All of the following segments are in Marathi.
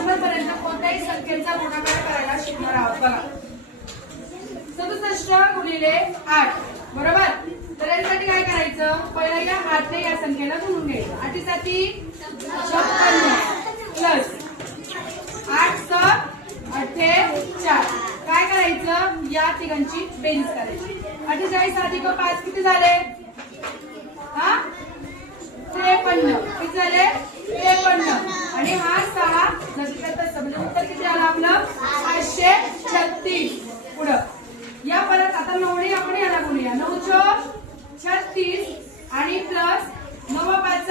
100 पर्यंत कोणत्याही संख्येचा गुणाकार करायला शिकणार आहोत बघा. 67 गुणिले 8 बरोबर. तर यासाठी काय करायचं, पहिला या 8 ने या संख्येला गुणून घ्यायचं. 8 साठी 56 प्लस 8 × 48 काय करायचं, या तिघांची बेरीज करायची. 48 अधिक 5 किती झाले, हा 53. किती झाले 53. आणि हा 6 नंतर तसं म्हणजे उत्तर किती आलं आपलं 536. पुढं या परत आता 9 आपण याला गुणूया. 9 × 36 आणि प्लस 9 × 5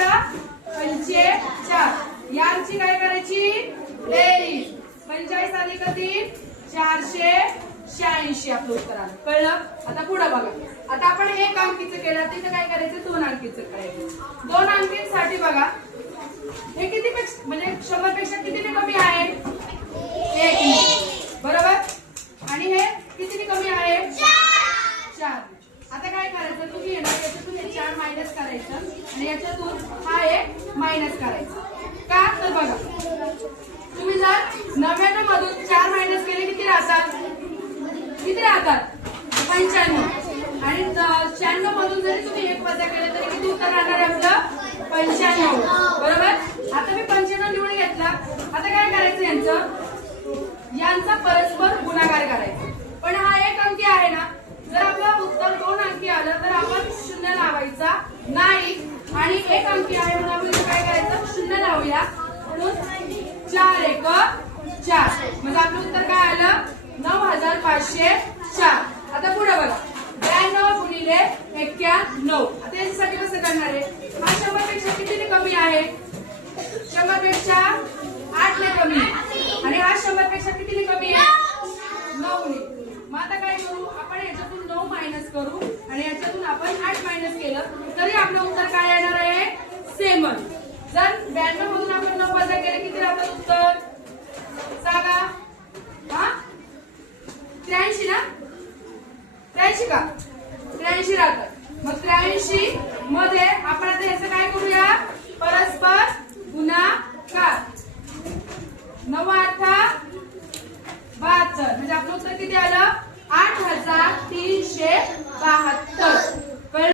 45. यांची काय करायची बेरीज. 45 अधिक 3 486 आपलं उत्तर आलं. कळलं. आता पुढं बघा. आता आपण एक अंकीचं केलं, तिथं काय करायचं 2 अंकीचं करायचं. 2 अंकीसाठी बघा हे किती पेक्षा म्हणजे 100 पेक्षा कितीने कमी आहे 1 बरोबर. आणि हे कितीने कमी आहे 4. आता काय करायचं, तुम्ही याच्यातून 4 मायनस करायचं आणि याच्यातून हा 1 मायनस करायचा. का तर बघा तुम्ही जर 99 मधून 4 मायनस केले किती राहतात 95. आणि 96 मधून जरी तुम्ही 1 वजा केले तरी किती उत्तर राहणार आहे आपलं 95 बरोबर. आता मी 95 निवडून घेतला. आता काय करायचं, यांचा परस्पर गुणाकार करायचा. पण हा 1 अंकी आहे ना, जर आपलं उत्तर 2 अंकी आलं तर आपण 0 लावायचा नाही. आणि 1 अंकी आहे म्हणून आपण काय करायचं 0 लावूया. म्हणून 4 × 1 = 4 म्हणजे आपलं उत्तर काय आलं 9504. आता पुढे बघा 92 गुणिले 91. आता याच्यासाठी कसं करणार आहे, हा 100 पेक्षा कितीने कमी आहे 100 पेक्षा 8 ने कमी आणि हा 100 पेक्षा कितीने कमी आहे 9 ने. मग आता काय करू आपण, याच्यातून 9 मायनस करू आणि याच्यातून आपण 8 मायनस केलं तरी आपलं उत्तर काय येणार आहे सेमच. जर 92 मधून आपण 9 वजा केले किती राहतं उत्तर सांगा, हा 83 ना 83 का 83 राहतात. मग 83 मध्ये